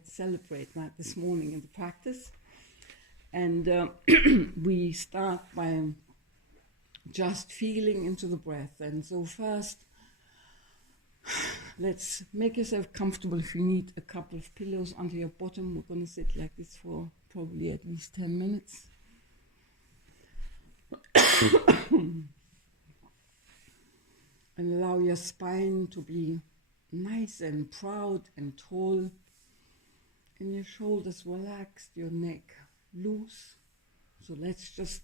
let's celebrate that this morning in the practice. And we start by just feeling into the breath. And so first, let's make yourself comfortable. If you need a couple of pillows under your bottom, we're going to sit like this for probably at least 10 minutes. And allow your spine to be nice and proud and tall. And your shoulders relaxed, your neck loose. So let's just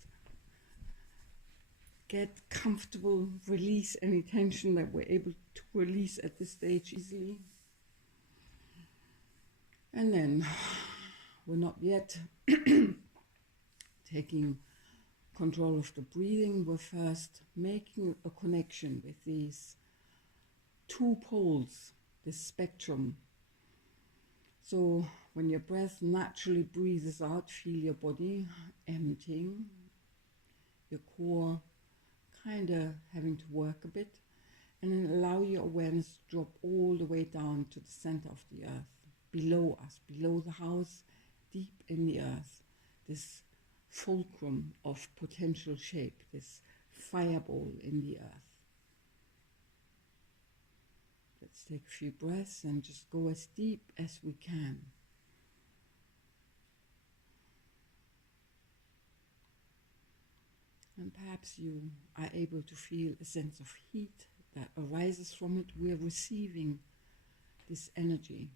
get comfortable, release any tension that we're able to release at this stage easily. And then, we're not yet taking control of the breathing. We're first making a connection with these two poles, this spectrum. So when your breath naturally breathes out, feel your body emptying, your core kind of having to work a bit, and then allow your awareness to drop all the way down to the center of the earth, below us, below the house, deep in the earth, this fulcrum of potential shape, this fireball in the earth. Let's take a few breaths and just go as deep as we can. And perhaps you are able to feel a sense of heat that arises from it. We are receiving this energy,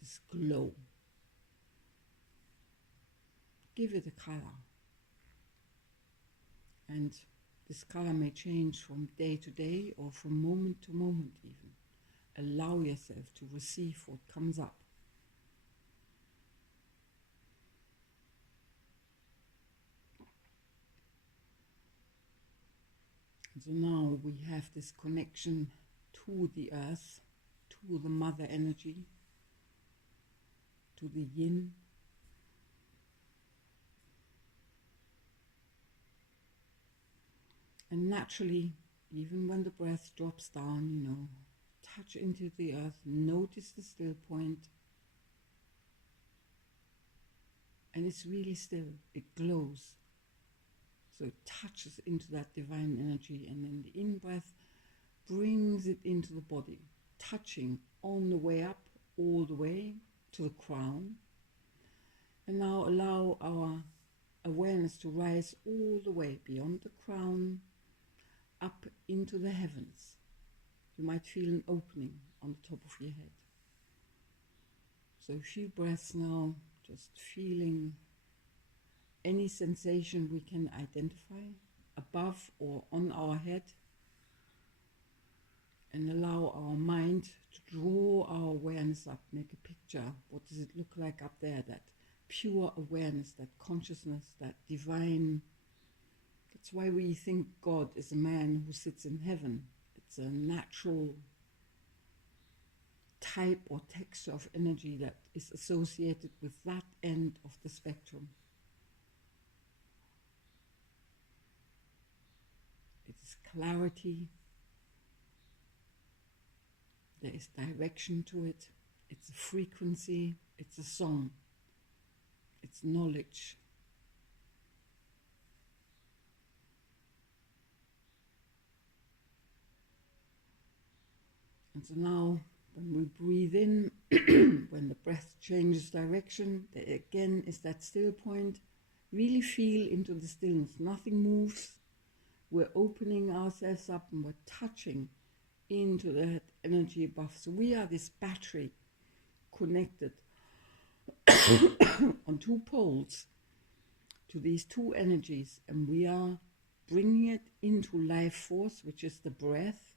this glow. Give it a color. And this color may change from day to day or from moment to moment even. Allow yourself to receive what comes up. So now we have this connection to the earth, to the mother energy, to the yin. And naturally, even when the breath drops down, touch into the earth, notice the still point. And it's really still, it glows. So it touches into that divine energy, and then the in-breath brings it into the body, touching on the way up, all the way to the crown. And now allow our awareness to rise all the way beyond the crown, up into the heavens. You might feel an opening on the top of your head. So a few breaths now, just feeling any sensation we can identify above or on our head, and allow our mind to draw our awareness up, make a picture. What does it look like up there? That pure awareness, that consciousness, that divine. That's why we think God is a man who sits in heaven. It's a natural type or texture of energy that is associated with that end of the spectrum. It is clarity, there is direction to it, it's a frequency, it's a song, it's knowledge. And so now, when we breathe in, when the breath changes direction, there again is that still point. Really feel into the stillness, nothing moves. We're opening ourselves up and we're touching into that energy above. So we are this battery connected on two poles to these two energies, and we are bringing it into life force, which is the breath,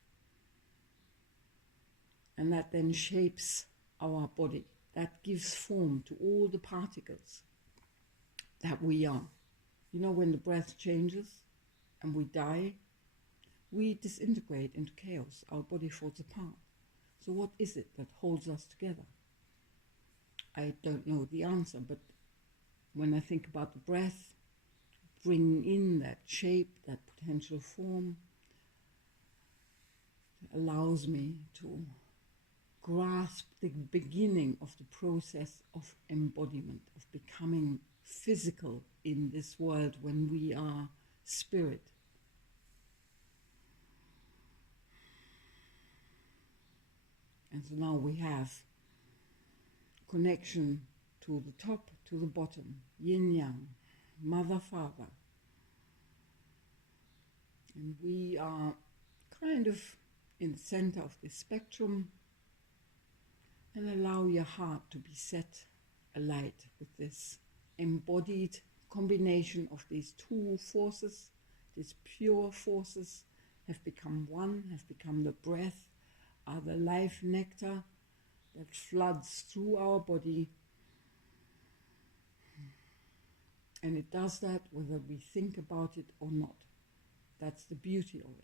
and that then shapes our body. That gives form to all the particles that we are. When the breath changes and we die, we disintegrate into chaos. Our body falls apart. So what is it that holds us together? I don't know the answer, but when I think about the breath, bringing in that shape, that potential form, it allows me to grasp the beginning of the process of embodiment, of becoming physical in this world when we are spirit. And so now we have connection to the top, to the bottom, yin yang, mother, father. And we are kind of in the center of this spectrum, and allow your heart to be set alight with this embodied combination of these two forces. These pure forces have become one, have become the breath, are the life nectar that floods through our body. And it does that whether we think about it or not. That's the beauty of it.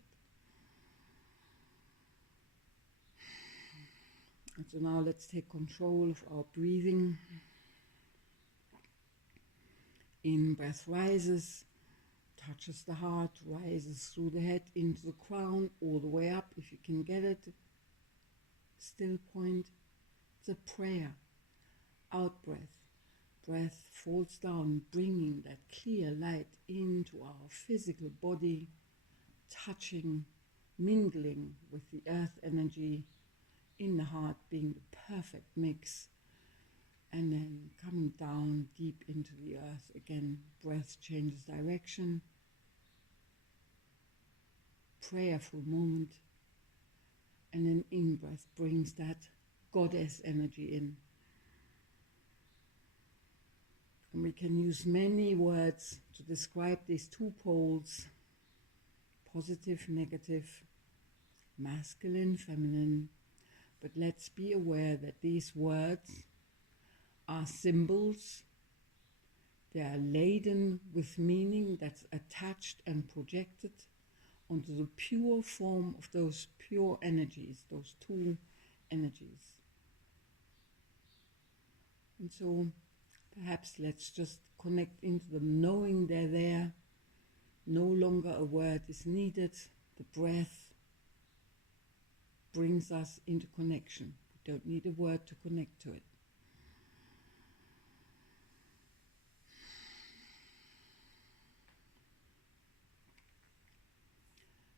And so now let's take control of our breathing. In breath rises, touches the heart, rises through the head into the crown, all the way up if you can get it. Still point. It's a prayer. Out breath. Breath falls down, bringing that clear light into our physical body, touching, mingling with the earth energy in the heart, being the perfect mix, and then coming down deep into the earth again. Breath changes direction. Prayerful moment, and then in-breath brings that goddess energy in. And we can use many words to describe these two poles: positive, negative, masculine, feminine. But let's be aware that these words are symbols. They are laden with meaning that's attached and projected onto the pure form of those pure energies, those two energies. And so perhaps let's just connect into them, knowing they're there. No longer a word is needed. The breath brings us into connection. We don't need a word to connect to it.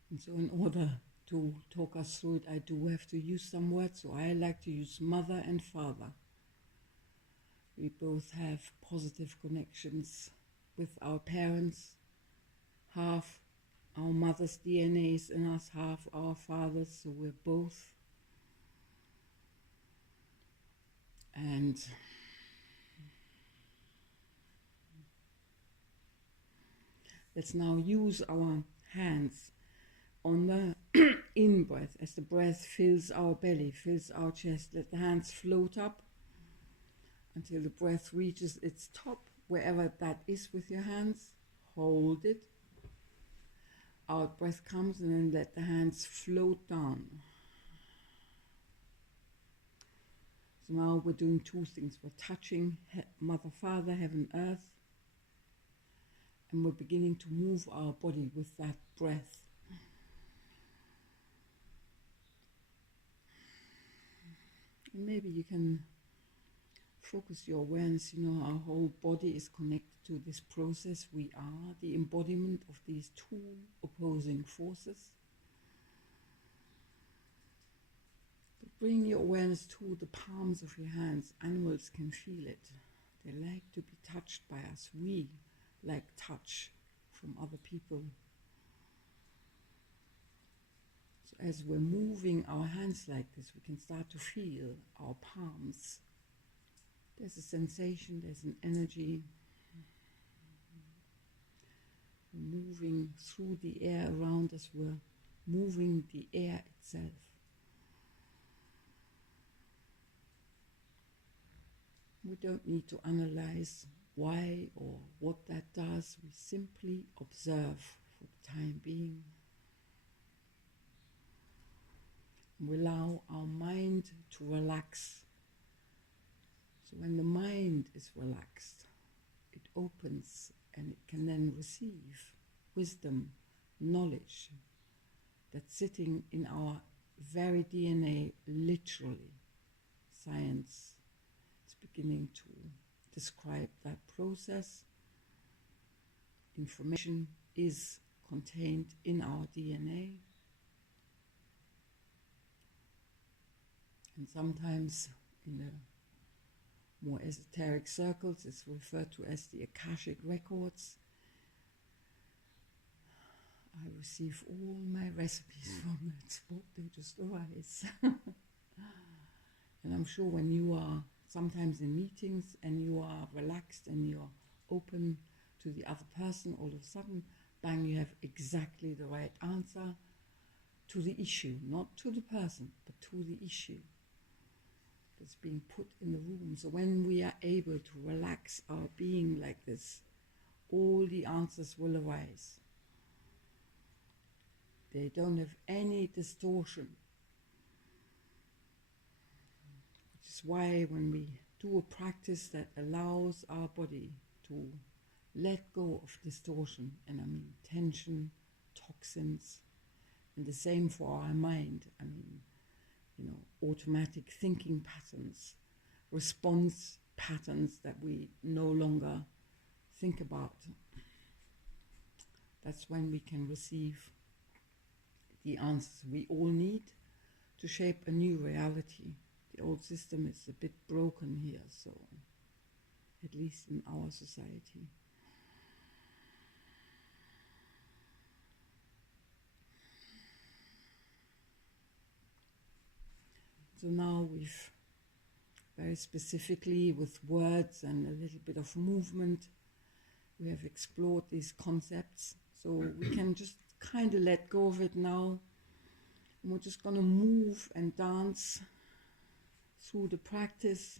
And so in order to talk us through it, I do have to use some words. So I like to use mother and father. We both have positive connections with our parents. Half our mother's DNA is in us, half our father's, so we're both. And let's now use our hands on the in-breath. As the breath fills our belly, fills our chest, let the hands float up until the breath reaches its top, wherever that is with your hands. Hold it. Out breath comes, and then let the hands float down. So now we're doing two things. We're touching Mother, Father, Heaven, Earth, and we're beginning to move our body with that breath. And maybe you can focus your awareness, our whole body is connected to this process. We are the embodiment of these two opposing forces. But bring your awareness to the palms of your hands. Animals can feel it. They like to be touched by us. We like touch from other people. So as we're moving our hands like this, we can start to feel our palms. There's a sensation, there's an energy. We're moving through the air around us, we're moving the air itself. We don't need to analyze why or what that does. We simply observe for the time being. We allow our mind to relax. So when the mind is relaxed, it opens and it can then receive wisdom, knowledge that's sitting in our very DNA, literally. science is beginning to describe that process. Information is contained in our DNA. And sometimes in the more esoteric circles it's referred to as the Akashic records. I receive all my recipes from that spot, they just arise. And I'm sure when you are sometimes in meetings and you are relaxed and you're open to the other person, all of a sudden, bang, you have exactly the right answer to the issue, not to the person, but to the issue that's being put in the room. So when we are able to relax our being like this, all the answers will arise. They don't have any distortion. Which is why when we do a practice that allows our body to let go of distortion, and I mean tension, toxins, and the same for our mind, I mean, you know, automatic thinking patterns, response patterns that we no longer think about. That's when we can receive the answers we all need to shape a new reality. The old system is a bit broken here, so at least in our society. So now we've very specifically with words and a little bit of movement, we have explored these concepts. So we can just kind of let go of it now. And we're just going to move and dance through the practice.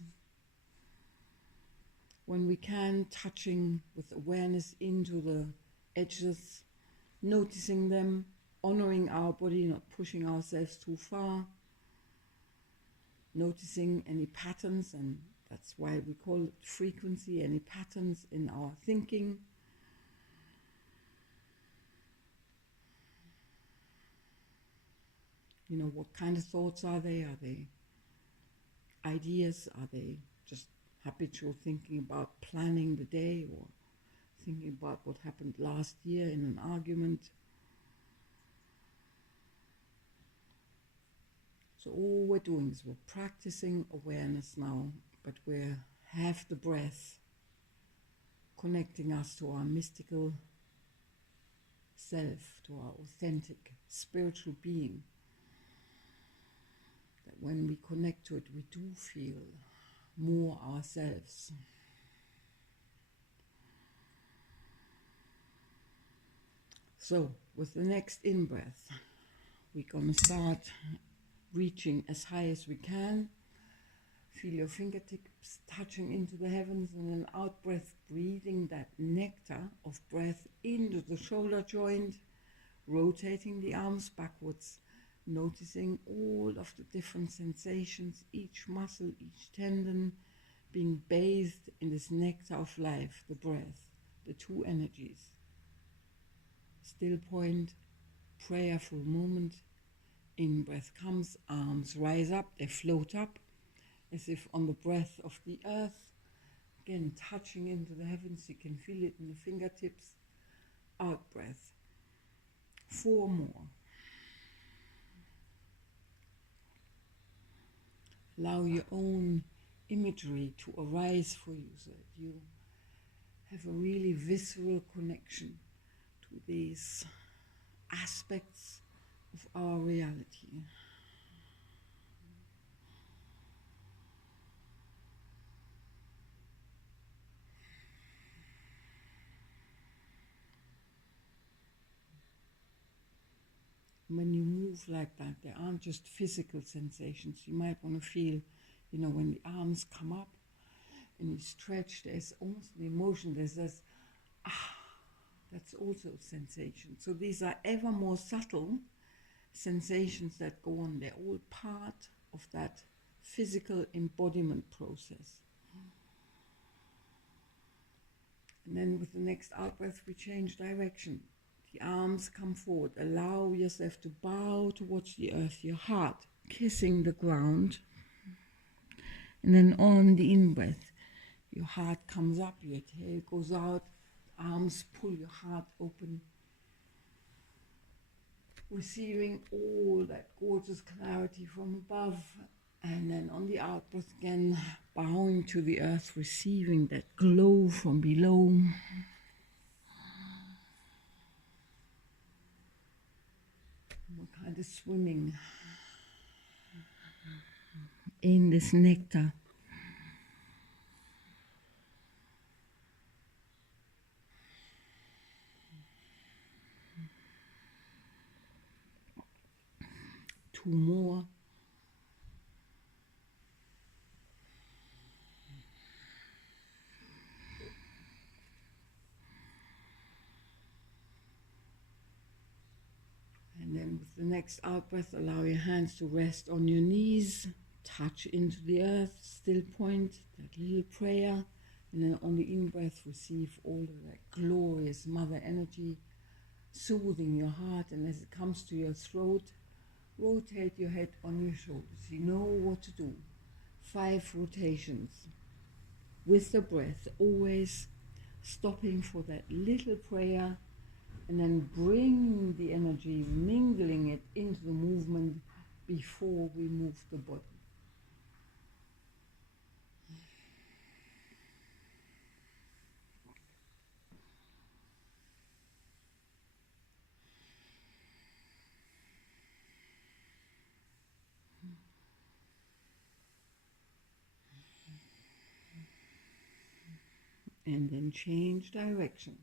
When we can, touching with awareness into the edges, noticing them, honoring our body, not pushing ourselves too far. Noticing any patterns, and that's why we call it frequency, any patterns in our thinking. You know, what kind of thoughts are they? Are they ideas? Are they just habitual thinking about planning the day or thinking about what happened last year in an argument? So all we're doing is we're practicing awareness now, but we have the breath connecting us to our mystical self, to our authentic spiritual being. That when we connect to it, we do feel more ourselves. So with the next in-breath, we're going to start reaching as high as we can. Feel your fingertips touching into the heavens, and then out breath, breathing that nectar of breath into the shoulder joint, rotating the arms backwards, noticing all of the different sensations, each muscle, each tendon being bathed in this nectar of life, the breath, the two energies. Still point, prayerful moment. In breath comes, arms rise up, they float up as if on the breath of the earth. Again, touching into the heavens, you can feel it in the fingertips. Out breath. 4 more. Allow your own imagery to arise for you so that you have a really visceral connection to these aspects of our reality. When you move like that, there aren't just physical sensations. You might want to feel, you know, when the arms come up and you stretch, there's almost an emotion. There's this, that's also a sensation. So these are ever more subtle sensations that go on. They're all part of that physical embodiment process. And then with the next out breath, we change direction. The arms come forward. Allow yourself to bow towards the earth, your heart kissing the ground. And then on the in-breath, your heart comes up, your tail goes out, arms pull your heart open, receiving all that gorgeous clarity from above. And then on the out-breath again, bowing to the earth, receiving that glow from below. We're kind of swimming in this nectar. Two more. And then with the next out-breath, allow your hands to rest on your knees, touch into the earth, still point, that little prayer. And then on the in-breath, receive all of that glorious mother energy, soothing your heart. And as it comes to your throat, rotate your head on your shoulders. You know what to do. 5 rotations with the breath, always stopping for that little prayer, and then bring the energy, mingling it into the movement before we move the body. And then change direction.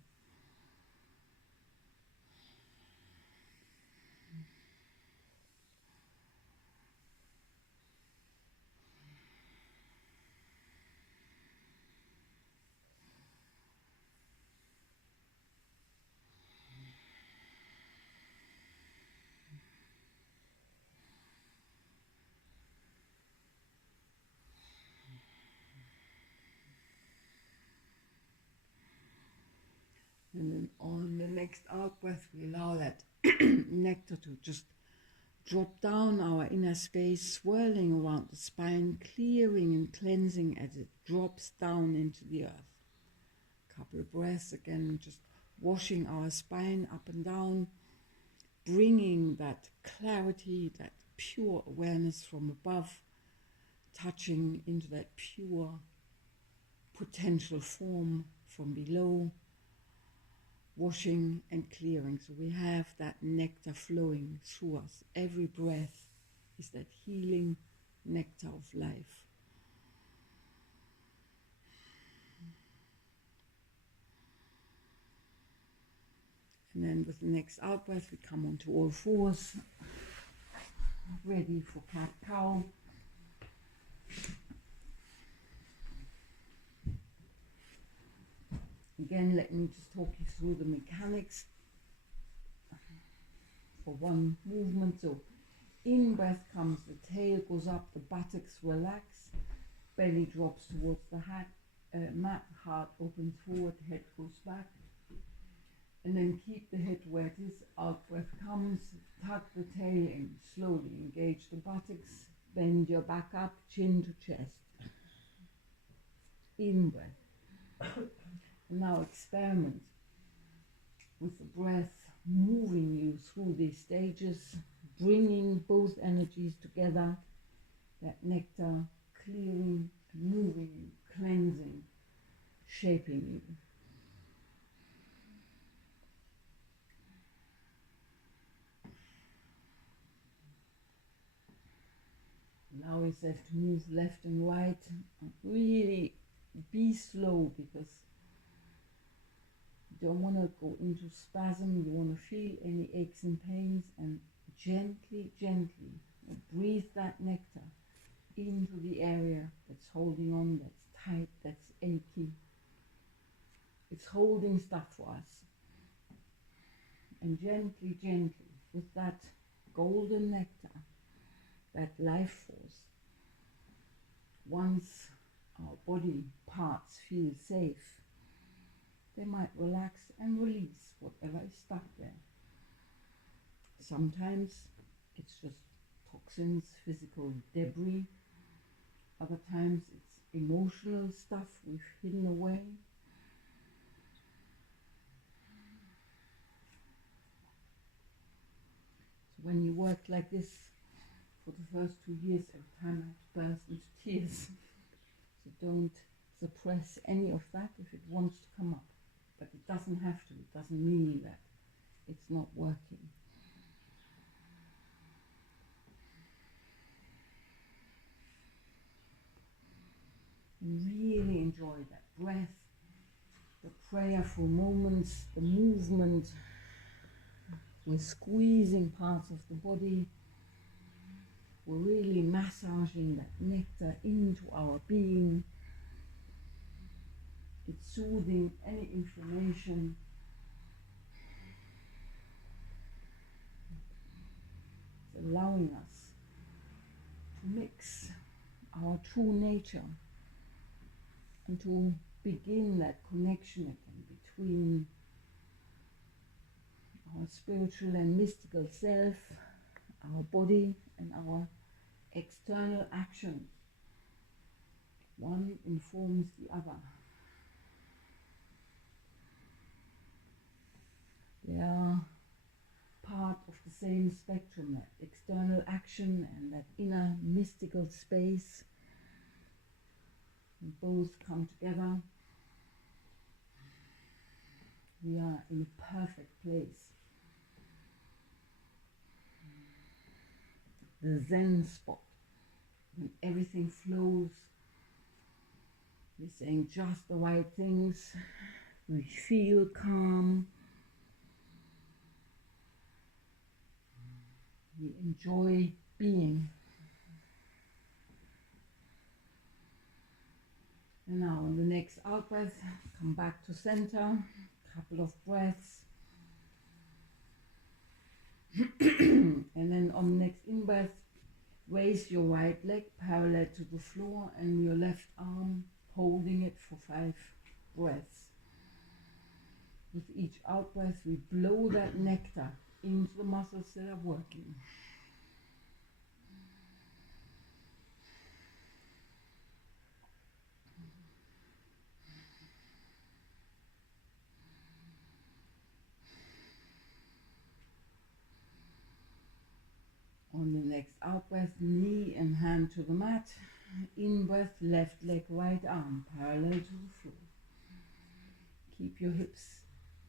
And then on the next out breath, we allow that nectar to just drop down our inner space, swirling around the spine, clearing and cleansing as it drops down into the earth. Couple of breaths again, just washing our spine up and down, bringing that clarity, that pure awareness from above, touching into that pure potential form from below, washing and clearing. So we have that nectar flowing through us. Every breath is that healing nectar of life. And then with the next out breath, we come onto all fours, ready for cat-cow. Again, let me just talk you through the mechanics for one movement. So in breath comes, the tail goes up, the buttocks relax, belly drops towards the mat, heart opens forward, head goes back. And then keep the head where it is. Out breath comes, tuck the tail in, slowly engage the buttocks, bend your back up, chin to chest. In breath. And now experiment with the breath, moving you through these stages, bringing both energies together, that nectar clearing, moving you, cleansing, shaping you. Allow yourself to move left and right. Really be slow, because you don't want to go into spasm. You want to feel any aches and pains, and gently, gently breathe that nectar into the area that's holding on, that's tight, that's achy. It's holding stuff for us. And gently, gently, with that golden nectar, that life force, once our body parts feel safe, they might relax and release whatever is stuck there. Sometimes it's just toxins, physical debris. Other times it's emotional stuff we've hidden away. So when you work like this for the first 2 years, every time I burst into tears. So don't suppress any of that if it wants to come up. But it doesn't have to. It doesn't mean that it's not working. Really enjoy that breath, the prayerful moments, the movement. We're squeezing parts of the body. We're really massaging that nectar into our being. It's soothing any inflammation. It's allowing us to mix our true nature and to begin that connection again between our spiritual and mystical self, our body, and our external actions. One informs the other. They are part of the same spectrum, that external action and that inner mystical space. And both come together. We are in a perfect place. The Zen spot, when everything flows. We're saying just the right things. We feel calm. We enjoy being. And now on the next out breath, come back to center, couple of breaths. And then on the next in breath, raise your right leg parallel to the floor and your left arm holding it for 5 breaths. With each out breath, we blow that nectar into the muscles that are working. On the next out breath, knee and hand to the mat. In breath, left leg, right arm parallel to the floor. Keep your hips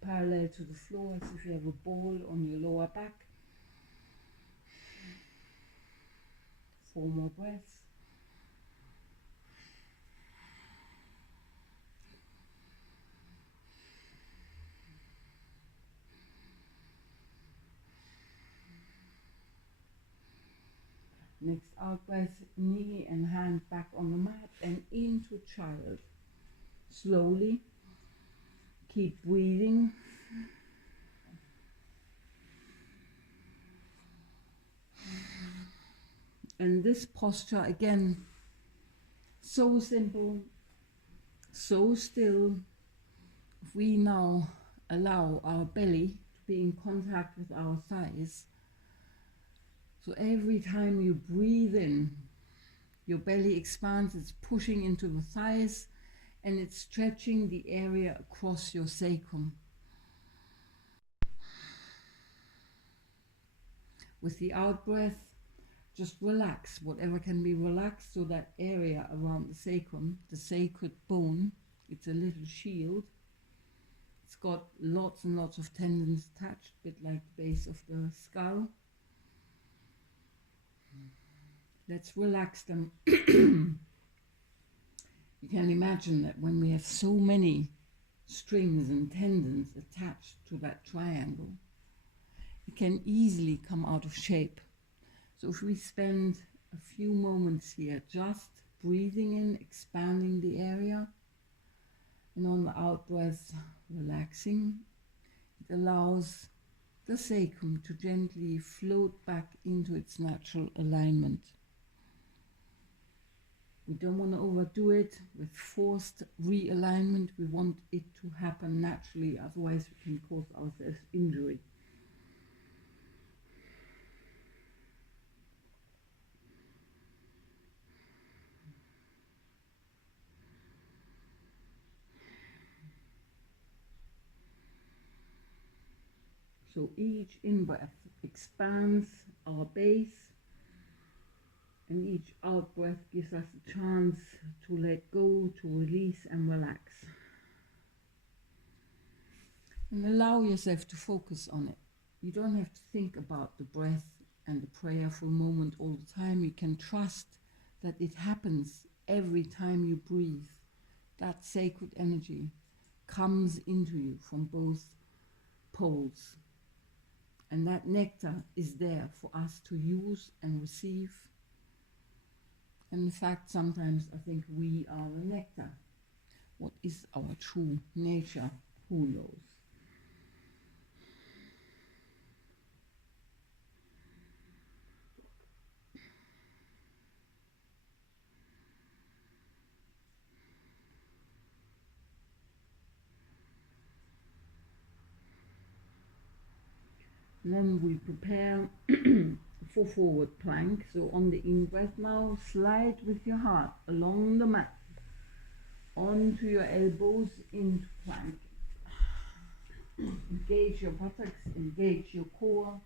parallel to the floor as if you have a ball on your lower back. 4 more breaths. Next out breath, knee and hand back on the mat and into child. Slowly, keep breathing. And this posture again, so simple, so still. If we now allow our belly to be in contact with our thighs, so every time you breathe in, your belly expands, it's pushing into the thighs, and it's stretching the area across your sacrum. With the out breath, just relax whatever can be relaxed, so that area around the sacrum, the sacred bone, it's a little shield. It's got lots and lots of tendons attached, a bit like the base of the skull. Let's relax them. You can imagine that when we have so many strings and tendons attached to that triangle, it can easily come out of shape. So if we spend a few moments here just breathing in, expanding the area, and on the out breath, relaxing, it allows the sacrum to gently float back into its natural alignment. We don't want to overdo it with forced realignment. We want it to happen naturally, otherwise we can cause ourselves injury. So each in-breath expands our base, and each out-breath gives us a chance to let go, to release and relax. And allow yourself to focus on it. You don't have to think about the breath and the prayer for a moment all the time. You can trust that it happens every time you breathe. That sacred energy comes into you from both poles. And that nectar is there for us to use and receive. And in fact, sometimes I think we are the nectar. What is our true nature? Who knows? And then we prepare for forward plank. So on the in-breath now, slide with your heart along the mat, onto your elbows into plank. Engage your buttocks, engage your core.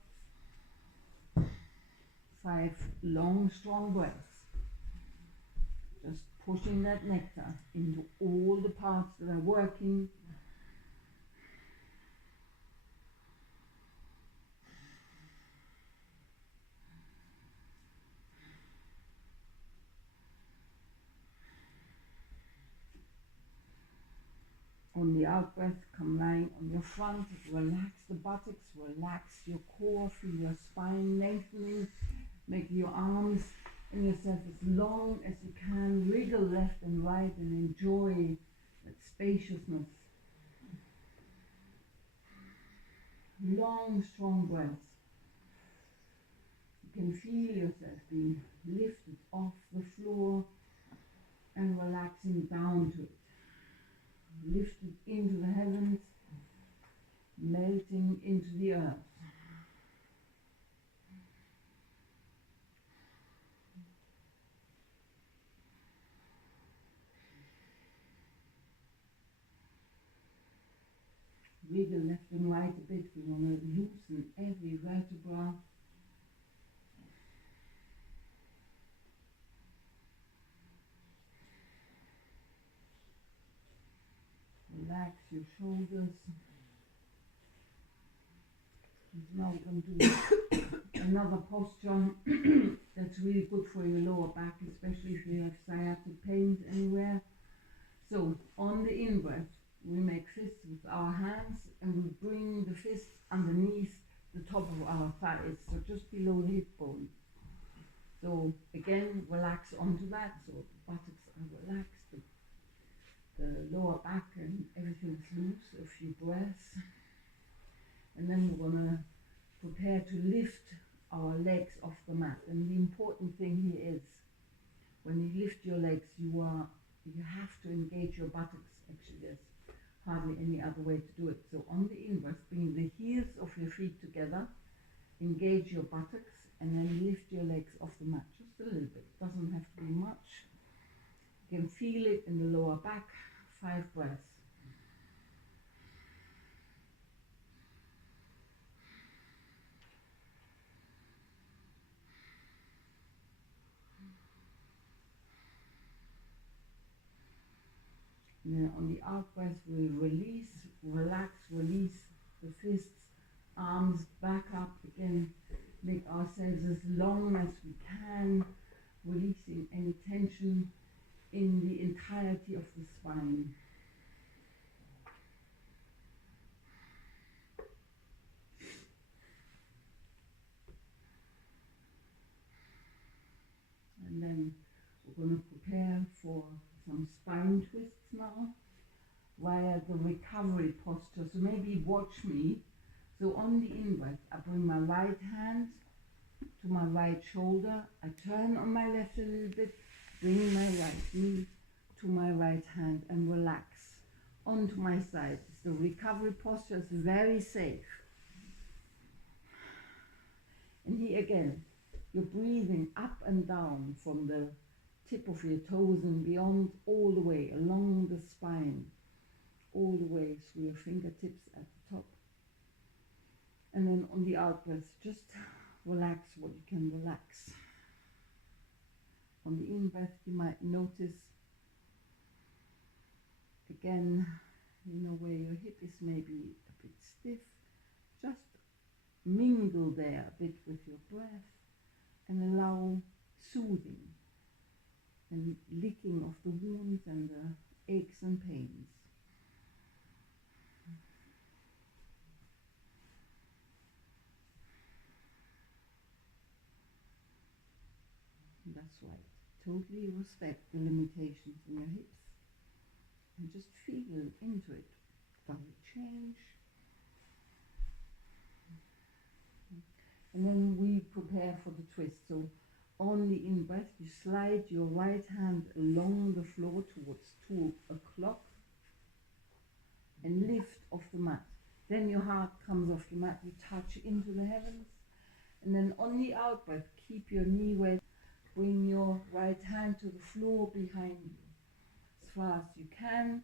5 long, strong breaths. Just pushing that nectar into all the parts that are working. On the out breath, come lying on your front, relax the buttocks, relax your core, feel your spine lengthening, make your arms and yourself as long as you can, wriggle left and right and enjoy that spaciousness. Long, strong breaths. You can feel yourself being lifted off the floor and relaxing down to it. Lifted into the heavens, melting into the earth. Wiggle left and right a bit. We want to loosen every vertebra. Relax your shoulders. And now we're going to do another posture that's really good for your lower back, especially if you have sciatic pains anywhere. So on the in-breath, we make fists with our hands and we bring the fists underneath the top of our thighs, so just below the hip bone. So again, relax onto that, so the buttocks are relaxed, the lower back and everything's loose, a few breaths. And then we're going to prepare to lift our legs off the mat. And the important thing here is, when you lift your legs, you have to engage your buttocks. Actually, there's hardly any other way to do it. So on the in-breath, bring the heels of your feet together, engage your buttocks, and then lift your legs off the mat. Just a little bit, doesn't have to be much. You can feel it in the lower back. 5 breaths. And then on the out breath, we release, relax, release the fists, arms back up again, make ourselves as long as we can, releasing any tension in the entirety of the spine. And then we're going to prepare for some spine twists now via the recovery posture. So maybe watch me. So on the in-breath, I bring my right hand to my right shoulder. I turn on my left a little bit, bring my right knee to my right hand and relax onto my side. The recovery posture is very safe. And here again, you're breathing up and down from the tip of your toes and beyond, all the way along the spine, all the way through your fingertips at the top. And then on the out breath, just relax what you can relax. On the in breath, you might notice again, where your hip is maybe a bit stiff. Just mingle there a bit with your breath and allow soothing and licking of the wounds and the aches and pains. That's right. Totally respect the limitations in your hips and just feel into it. Does it change? And then we prepare for the twist. So on the in-breath, you slide your right hand along the floor towards 2 o'clock and lift off the mat. Then your heart comes off your mat, you touch into the heavens. And then on the out-breath, keep your knee where. Bring your right hand to the floor behind you as far as you can.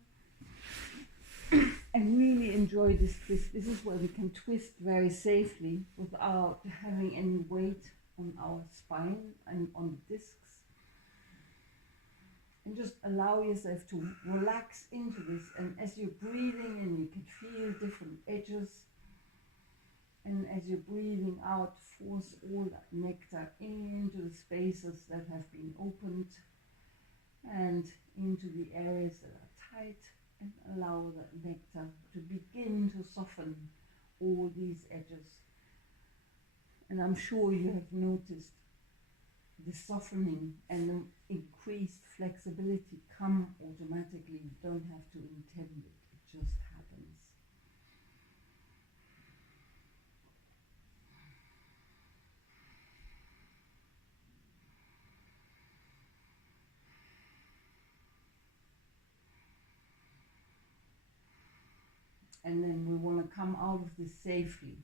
And really enjoy this twist. This is where we can twist very safely without having any weight on our spine and on the discs. And just allow yourself to relax into this. And as you're breathing in, you can feel different edges. And as you're breathing out, force all that nectar into the spaces that have been opened and into the areas that are tight, and allow that nectar to begin to soften all these edges. And I'm sure you have noticed the softening and the increased flexibility come automatically. You don't have to intend it, it just happens. And then we want to come out of this safely.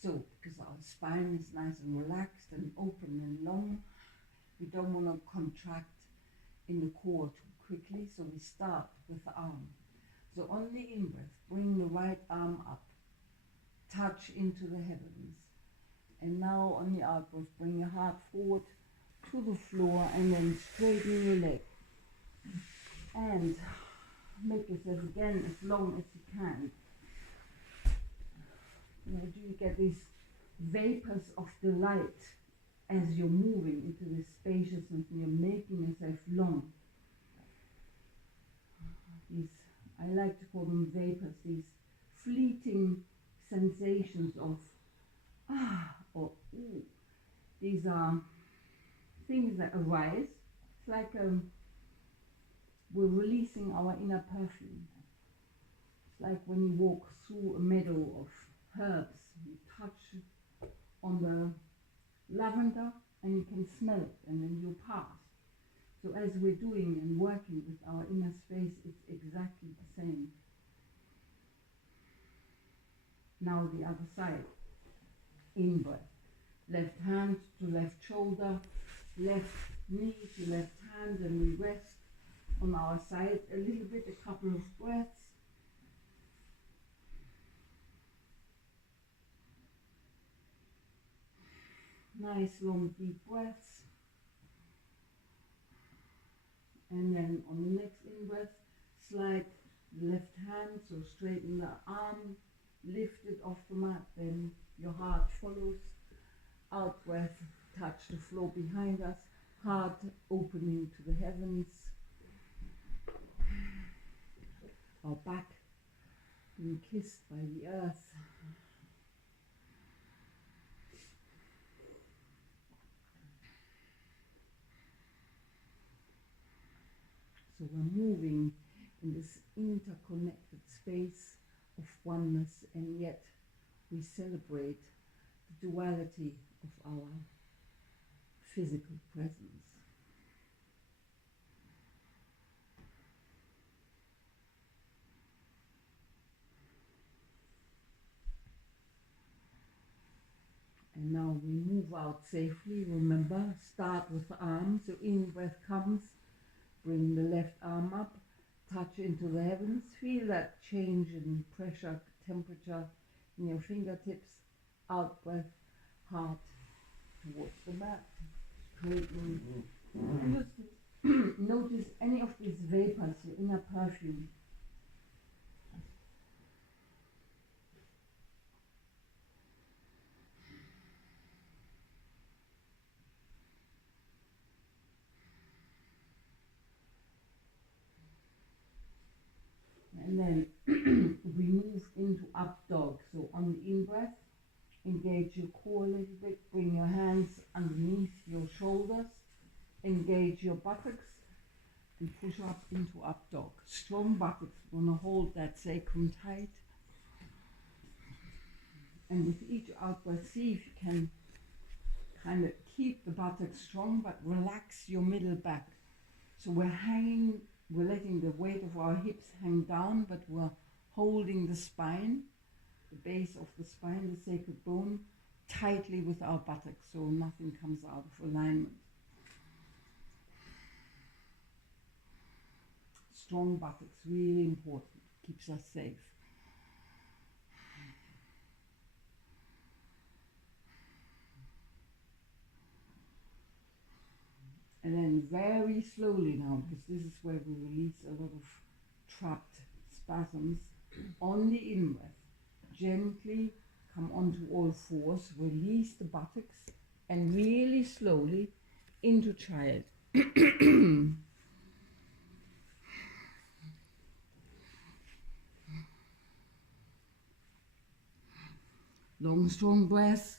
So, because our spine is nice and relaxed and open and long, we don't want to contract in the core too quickly, so we start with the arm. So on the in-breath, bring the right arm up, touch into the heavens. And now on the out-breath, bring your heart forward to the floor and then straighten your leg. And make yourself again as long as you can. Do you get these vapors of delight as you're moving into this spaciousness and you're making yourself long? These, I like to call them vapors, these fleeting sensations of or ooh. These are things that arise. It's like we're releasing our inner perfume. It's like when you walk through a meadow of herbs, you touch on the lavender and you can smell it, and then you pass. So as we're doing and working with our inner space, it's exactly the same. Now the other side. In breath. Left hand to left shoulder, left knee to left hand, and we rest on our side a little bit, a couple of breaths. Nice long deep breaths. And then on the next in-breath, slide the left hand, so straighten the arm, lift it off the mat, then your heart follows. Out breath, touch the floor behind us, heart opening to the heavens. Our back being kissed by the earth. So we're moving in this interconnected space of oneness, and yet we celebrate the duality of our physical presence. And now we move out safely. Remember, start with the arm. So in breath comes, bring the left arm up, touch into the heavens. Feel that change in pressure, temperature in your fingertips. Out breath, heart towards the mat. Straightening. Just notice any of these vapors, your inner perfume. And then we move into up dog. So on the in-breath, engage your core a little bit, bring your hands underneath your shoulders, engage your buttocks, and push up into up dog. Strong buttocks, want to hold that sacrum tight. And with each out breath, see if you can kind of keep the buttocks strong, but relax your middle back. So we're letting the weight of our hips hang down, but we're holding the spine, the base of the spine, the sacred bone, tightly with our buttocks, so nothing comes out of alignment. Strong buttocks, really important, keeps us safe. And then very slowly now, because this is where we release a lot of trapped spasms, on the in-breath, gently come onto all fours, release the buttocks, and really slowly into child. Long, strong breath.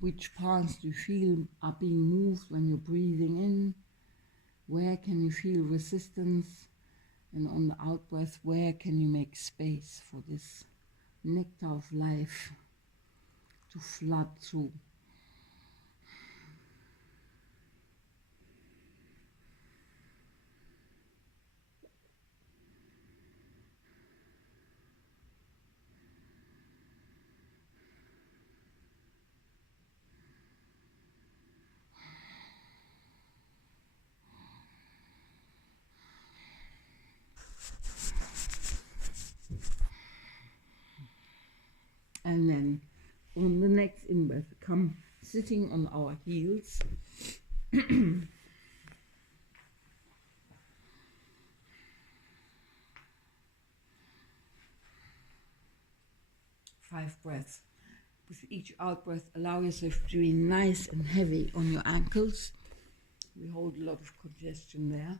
Which parts do you feel are being moved when you're breathing in? Where can you feel resistance? And on the out breath, where can you make space for this nectar of life to flood through? And then on the next in-breath, come sitting on our heels. 5 breaths. With each out breath, allow yourself to be nice and heavy on your ankles. We hold a lot of congestion there.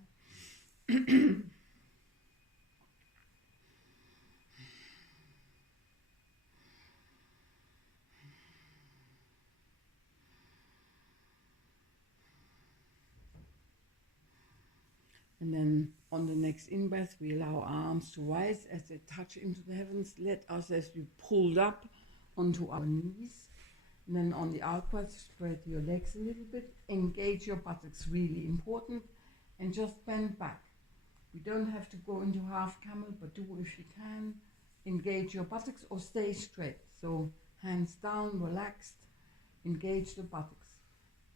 And then on the next in-breath, we allow our arms to rise as they touch into the heavens. Let ourselves be pulled up onto our knees. And then on the out-breath, spread your legs a little bit. Engage your buttocks, really important. And just bend back. We don't have to go into half camel, but do if you can. Engage your buttocks or stay straight. So hands down, relaxed. Engage the buttocks.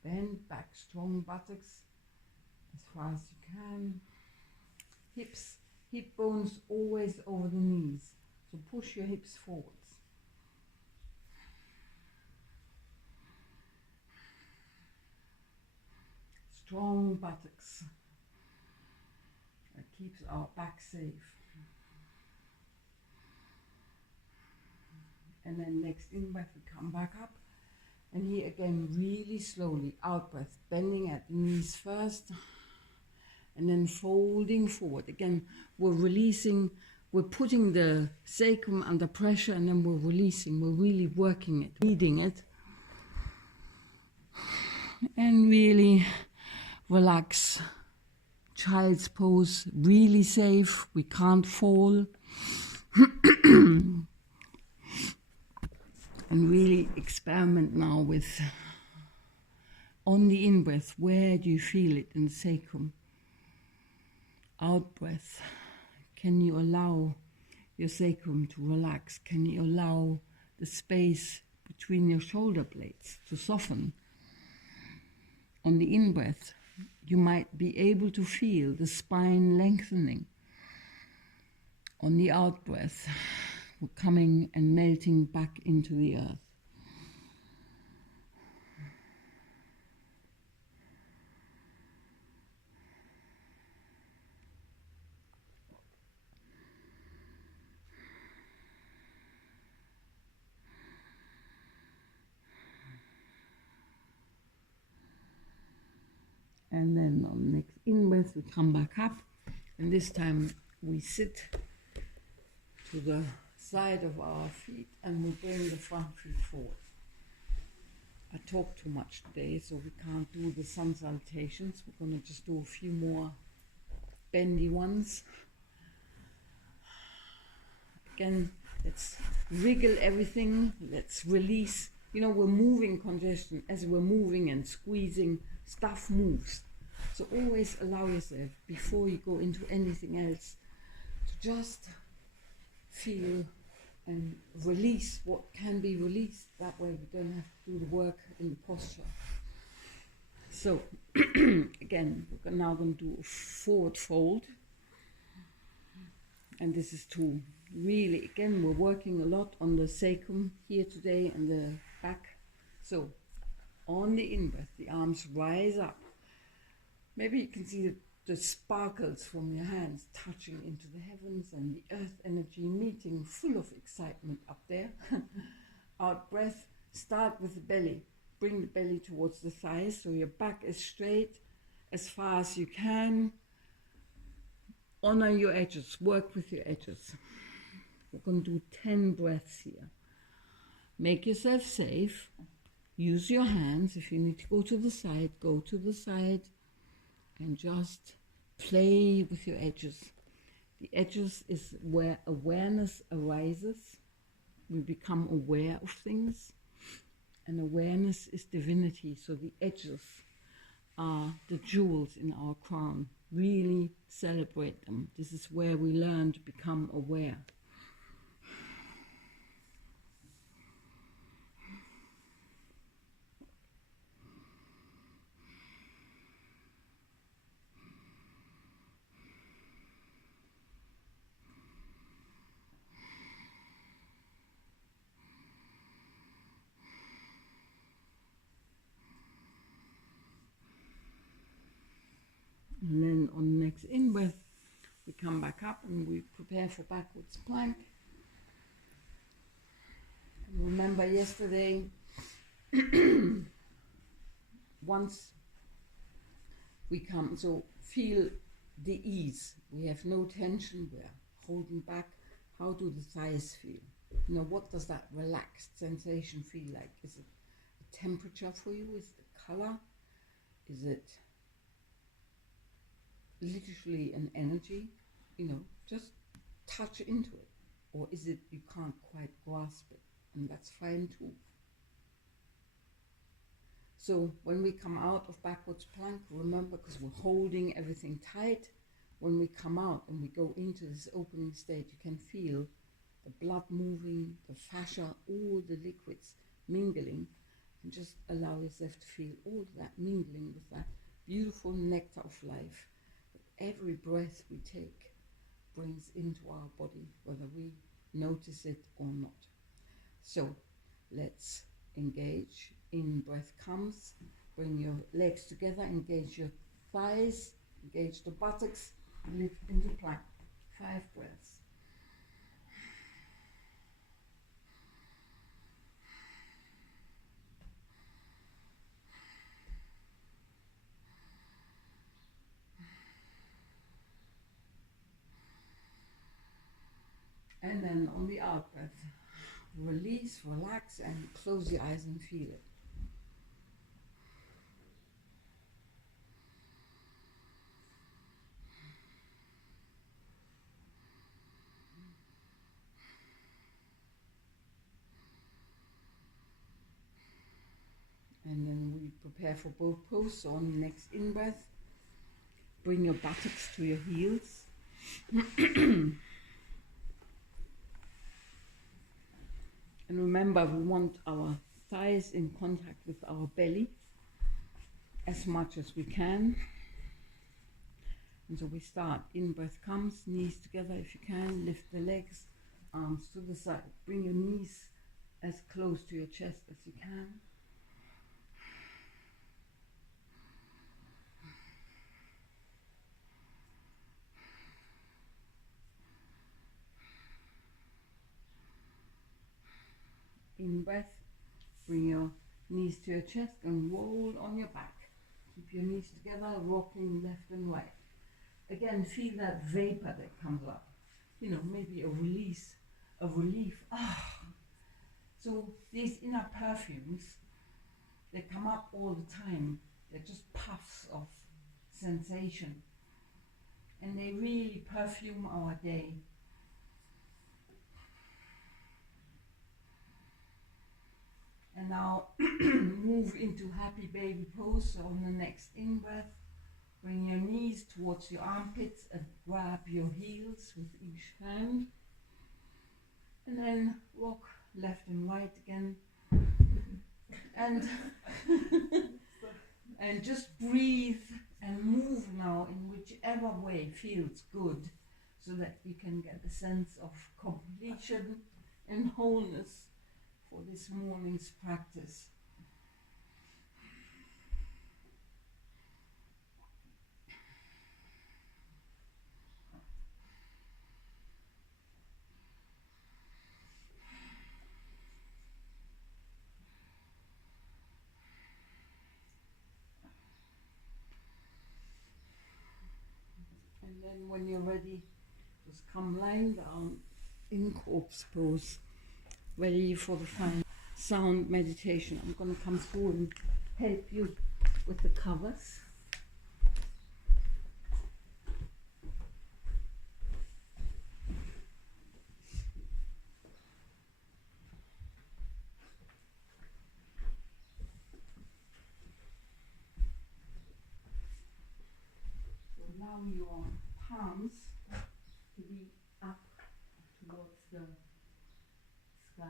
Bend back, strong buttocks. As far as you can. Hips, hip bones always over the knees. So push your hips forwards. Strong buttocks. That keeps our back safe. And then next in breath, we come back up. And here again, really slowly, out breath, bending at the knees first. And then folding forward. Again, we're releasing, we're putting the sacrum under pressure, and then we're releasing, we're really working it, kneading it. And really relax. Child's pose, really safe, we can't fall. And really experiment now with, on the in-breath, where do you feel it in the sacrum? Out breath, Can you allow your sacrum to relax? Can you allow the space between your shoulder blades to soften? On the in-breath, you might be able to feel the spine lengthening. On the out-breath, we're coming and melting back into the earth. And then on the next in-breath, we come back up. And this time we sit to the side of our feet and we bring the front feet forward. I talk too much today, so we can't do the sun salutations. We're going to just do a few more bendy ones. Again, let's wriggle everything. Let's release. You know, we're moving congestion. As we're moving and squeezing, stuff moves. So always allow yourself, before you go into anything else, to just feel and release what can be released. That way we don't have to do the work in the posture. So again, we're now going to do a forward fold. And this is to really, again, we're working a lot on the sacrum here today and the back. So on the in-breath, the arms rise up. Maybe you can see the sparkles from your hands touching into the heavens and the earth energy meeting, full of excitement up there. Out breath, start with the belly. Bring the belly towards the thighs so your back is straight as far as you can. Honor your edges, work with your edges. We're going to do 10 breaths here. Make yourself safe. Use your hands. If you need to go to the side, go to the side. And just play with your edges. The edges is where awareness arises. We become aware of things. And awareness is divinity. So the edges are the jewels in our crown. Really celebrate them. This is where we learn to become aware. And then on the next in-breath, we come back up and we prepare for backwards plank. And remember yesterday, once we come, so feel the ease. We have no tension, we're holding back. How do the thighs feel? You know, what does that relaxed sensation feel like? Is it a temperature for you? Is it a color? Is it literally an energy? You know, just touch into it. Or is it you can't quite grasp it? And that's fine too. So when we come out of backwards plank, remember, because we're holding everything tight, when we come out and we go into this opening state, you can feel the blood moving, the fascia, all the liquids mingling, and just allow yourself to feel all that mingling with that beautiful nectar of life. Every breath we take brings into our body, whether we notice it or not. So let's engage. In breath comes, bring your legs together, engage your thighs, engage the buttocks, lift into plank. 5 breaths. And then on the out breath, release, relax, and close your eyes and feel it. And then we prepare for both poses. So on the next in-breath, bring your buttocks to your heels. Remember, we want our thighs in contact with our belly as much as we can. And so we start, in-breath comes, knees together if you can, lift the legs, arms to the side. Bring your knees as close to your chest as you can. In-breath, bring your knees to your chest and roll on your back. Keep your knees together, rocking left and right. Again, feel that vapor that comes up. You know, maybe a release, a relief. So these inner perfumes, they come up all the time. They're just puffs of sensation. And they really perfume our day. And now move into happy baby pose. So on the next in-breath, bring your knees towards your armpits and grab your heels with each hand. And then rock left and right again. And, and just breathe and move now in whichever way feels good, so that you can get a sense of completion and wholeness for this morning's practice. And then when you're ready, just come lying down in corpse pose, ready for the final sound meditation. I'm going to come through and help you with the covers. So allow your palms to be up towards the sky.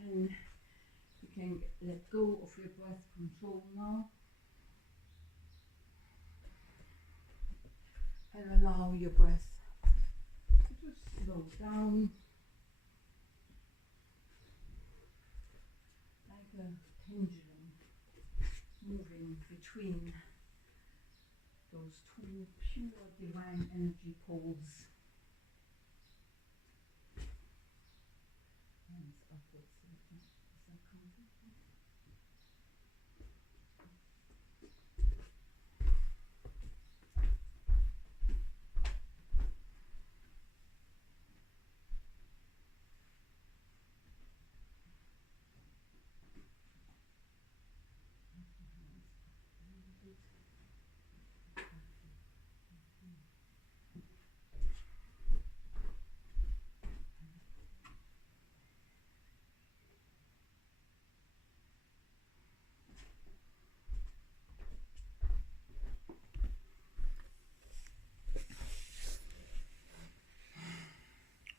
And you can let go of your breath control now. And allow your breath to just slow down like a pendulum, moving between those two pure divine energy poles. Hands upwards. Is that comfortable?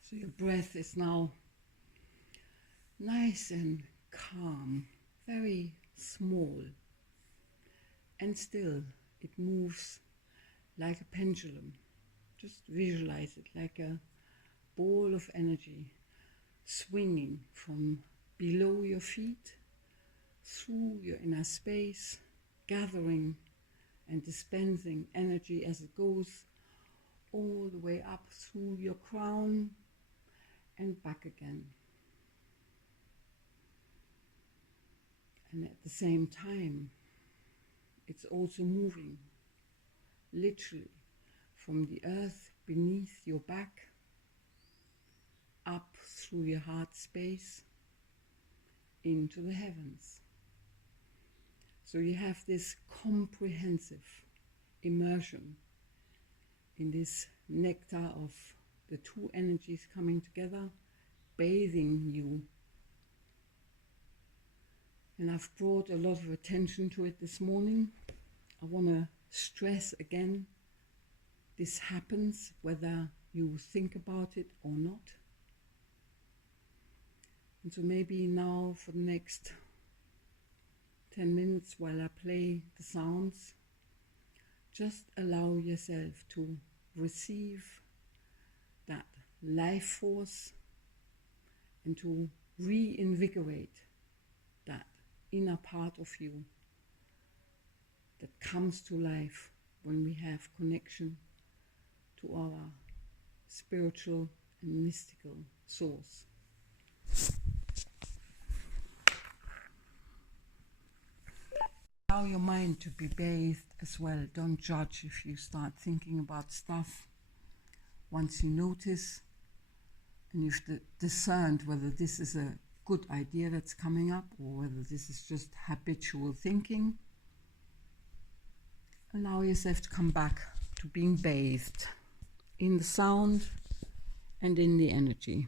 So your breath is now nice and calm, very small, and still it moves like a pendulum. Just visualize it like a ball of energy swinging from below your feet through your inner space, gathering and dispensing energy as it goes all the way up through your crown and back again. And at the same time, it's also moving, literally, from the earth beneath your back, up through your heart space, into the heavens. So you have this comprehensive immersion in this nectar of the two energies coming together, bathing you And I've brought a lot of attention to it this morning. I want to stress again, this happens whether you think about it or not. And so maybe now for the next 10 minutes while I play the sounds, just allow yourself to receive that life force and to reinvigorate that inner part of you that comes to life when we have connection to our spiritual and mystical source. Allow your mind to be bathed as well. Don't judge if you start thinking about stuff. Once you notice and you've discerned whether this is a good idea that's coming up or whether this is just habitual thinking, allow yourself to come back to being bathed in the sound and in the energy.